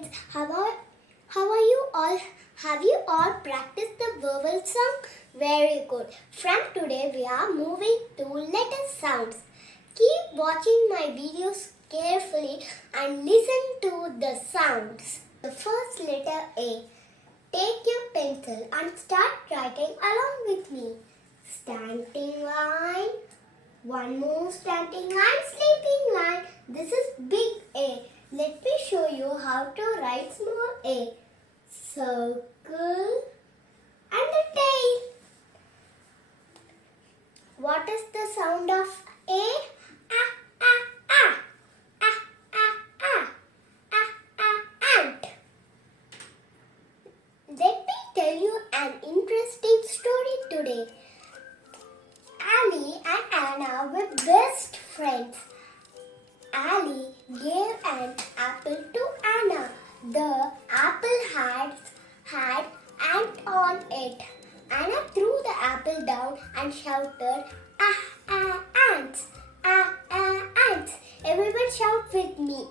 friends, how are you all? Have you all practiced the vowel song? Very good. From today we are moving to letter sounds. Keep watching my videos carefully and listen to the sounds. The first letter A. Take your pencil and start writing along with me. Standing line. One more standing line, sleeping line. This is big A. Let me show you how to write small a. Circle and the tail. What is the sound of A? Ah, ah, ah. Ah, ah, ah. Ah, ah, ant. Let me tell you an interesting story today. Alle and Anna were best friends. Alle gave an apple to Anna. The apple had ant on it. Anna threw the apple down and shouted, "Ah, ah, ants! Ah, ah, ants! Everyone shout with me."